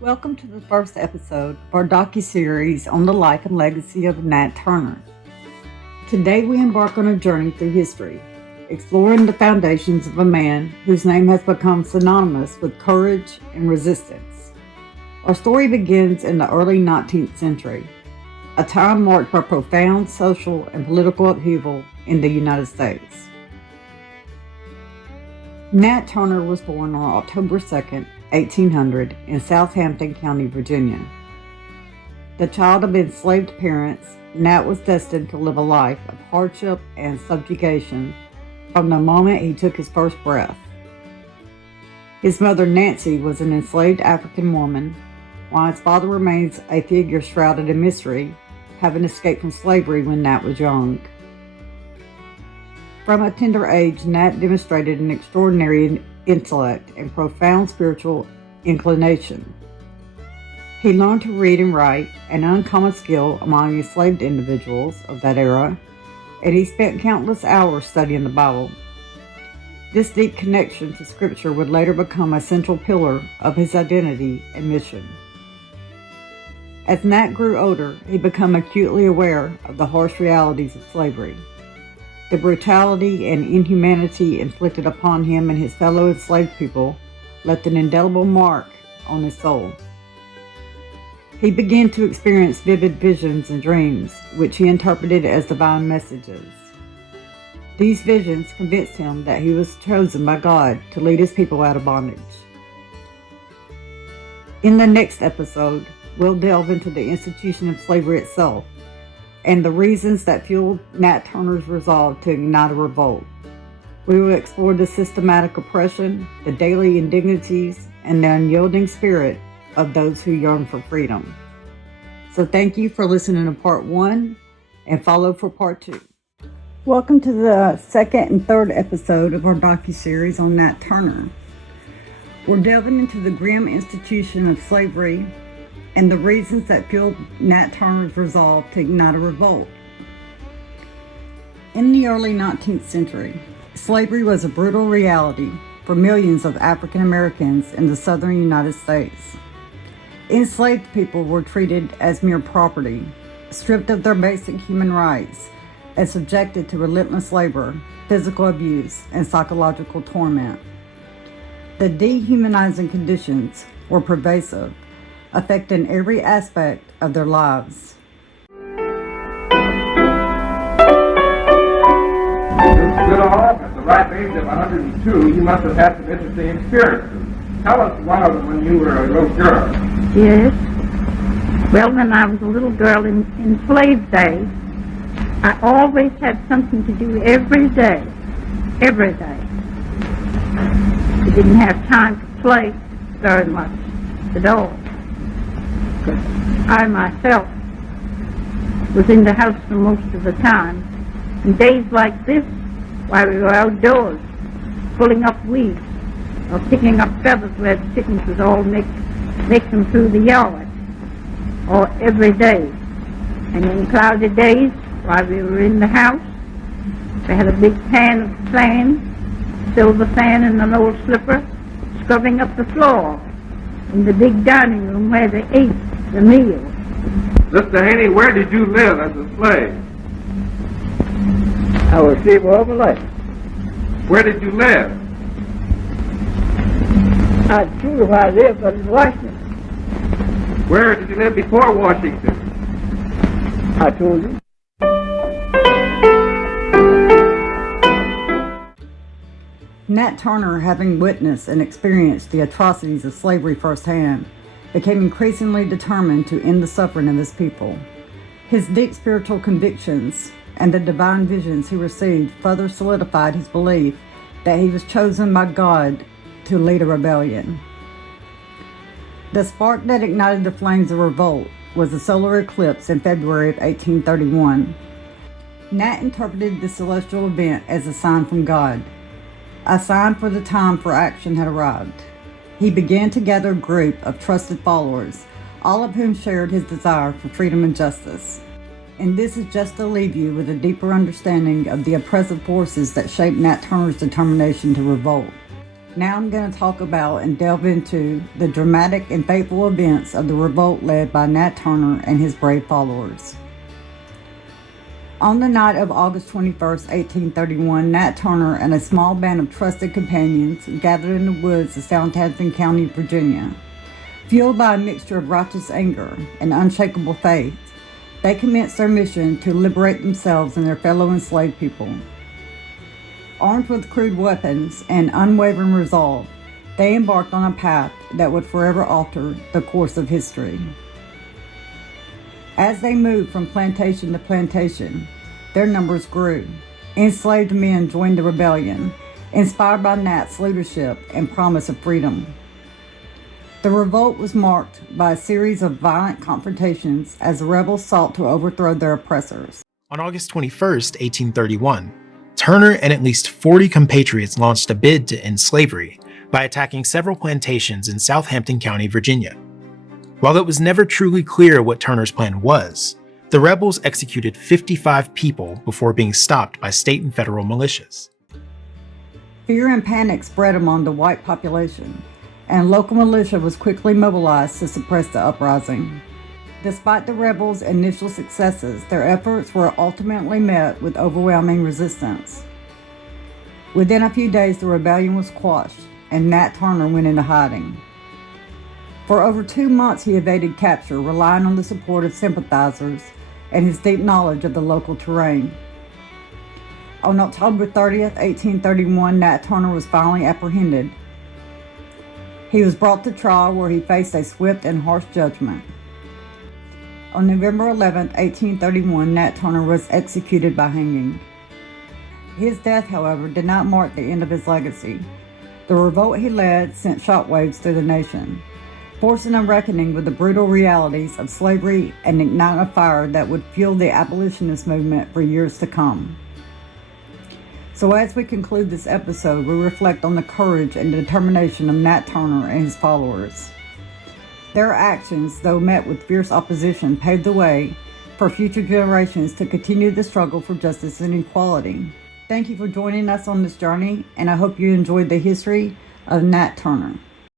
Welcome to the first episode of our docu-series on the life and legacy of Nat Turner. Today we embark on a journey through history, exploring the foundations of a man whose name has become synonymous with courage and resistance. Our story begins in the early 19th century, a time marked by profound social and political upheaval in the United States. Nat Turner was born on October 2nd, 1800 in Southampton County, Virginia. The child of enslaved parents, Nat was destined to live a life of hardship and subjugation from the moment he took his first breath. His mother, Nancy, was an enslaved African woman, while his father remains a figure shrouded in mystery, having escaped from slavery when Nat was young. From a tender age, Nat demonstrated an extraordinary intellect and profound spiritual inclination. He learned to read and write, an uncommon skill among enslaved individuals of that era, and he spent countless hours studying the Bible. This deep connection to Scripture would later become a central pillar of his identity and mission. As Nat grew older, he became acutely aware of the harsh realities of slavery. The brutality and inhumanity inflicted upon him and his fellow enslaved people left an indelible mark on his soul. He began to experience vivid visions and dreams, which he interpreted as divine messages. These visions convinced him that he was chosen by God to lead his people out of bondage. In the next episode, we'll delve into the institution of slavery itself, and the reasons that fueled Nat Turner's resolve to ignite a revolt. We will explore the systematic oppression, the daily indignities, and the unyielding spirit of those who yearn for freedom. So thank you for listening to part 1, and follow for part 2. Welcome to the second and third episode of our docu-series on Nat Turner. We're delving into the grim institution of slavery and the reasons that fueled Nat Turner's resolve to ignite a revolt. In the early 19th century, slavery was a brutal reality for millions of African Americans in the southern United States. Enslaved people were treated as mere property, stripped of their basic human rights, and subjected to relentless labor, physical abuse, and psychological torment. The dehumanizing conditions were pervasive, affecting every aspect of their lives. Good all, at the ripe age of 102, you must have had some interesting experiences. Tell us one of them when you were a little girl. Yes. Well, when I was a little girl in slave days, I always had something to do every day. Every day. I didn't have time to play very much at all. I myself was in the house for most of the time. And days like this, while we were outdoors, pulling up weeds or picking up feathers where the chickens would all make them through the yard, or every day. And in cloudy days, while we were in the house, we had a big pan of sand, silver sand in an old slipper, scrubbing up the floor in the big dining room where they ate the meal. Mr. Haney, where did you live as a slave? I was slave all my life. Where did you live? I told you where I lived, but in Washington. Where did you live before Washington? I told you. Nat Turner, having witnessed and experienced the atrocities of slavery firsthand, became increasingly determined to end the suffering of his people. His deep spiritual convictions and the divine visions he received further solidified his belief that he was chosen by God to lead a rebellion. The spark that ignited the flames of revolt was the solar eclipse in February of 1831. Nat interpreted the celestial event as a sign from God, a sign for the time for action had arrived. He began to gather a group of trusted followers, all of whom shared his desire for freedom and justice. And this is just to leave you with a deeper understanding of the oppressive forces that shaped Nat Turner's determination to revolt. Now I'm going to talk about and delve into the dramatic and fateful events of the revolt led by Nat Turner and his brave followers. On the night of August 21st, 1831, Nat Turner and a small band of trusted companions gathered in the woods of Southampton County, Virginia. Fueled by a mixture of righteous anger and unshakable faith, they commenced their mission to liberate themselves and their fellow enslaved people. Armed with crude weapons and unwavering resolve, they embarked on a path that would forever alter the course of history. As they moved from plantation to plantation, their numbers grew. Enslaved men joined the rebellion, inspired by Nat's leadership and promise of freedom. The revolt was marked by a series of violent confrontations as the rebels sought to overthrow their oppressors. On August 21st, 1831, Turner and at least 40 compatriots launched a bid to end slavery by attacking several plantations in Southampton County, Virginia. While it was never truly clear what Turner's plan was, the rebels executed 55 people before being stopped by state and federal militias. Fear and panic spread among the white population, and local militia was quickly mobilized to suppress the uprising. Despite the rebels' initial successes, their efforts were ultimately met with overwhelming resistance. Within a few days, the rebellion was quashed, and Nat Turner went into hiding. For over 2 months, he evaded capture, relying on the support of sympathizers and his deep knowledge of the local terrain. On October 30th, 1831, Nat Turner was finally apprehended. He was brought to trial where he faced a swift and harsh judgment. On November 11, 1831, Nat Turner was executed by hanging. His death, however, did not mark the end of his legacy. The revolt he led sent shockwaves through the nation, forcing a reckoning with the brutal realities of slavery and igniting a fire that would fuel the abolitionist movement for years to come. So as we conclude this episode, we reflect on the courage and determination of Nat Turner and his followers. Their actions, though met with fierce opposition, paved the way for future generations to continue the struggle for justice and equality. Thank you for joining us on this journey, and I hope you enjoyed the history of Nat Turner.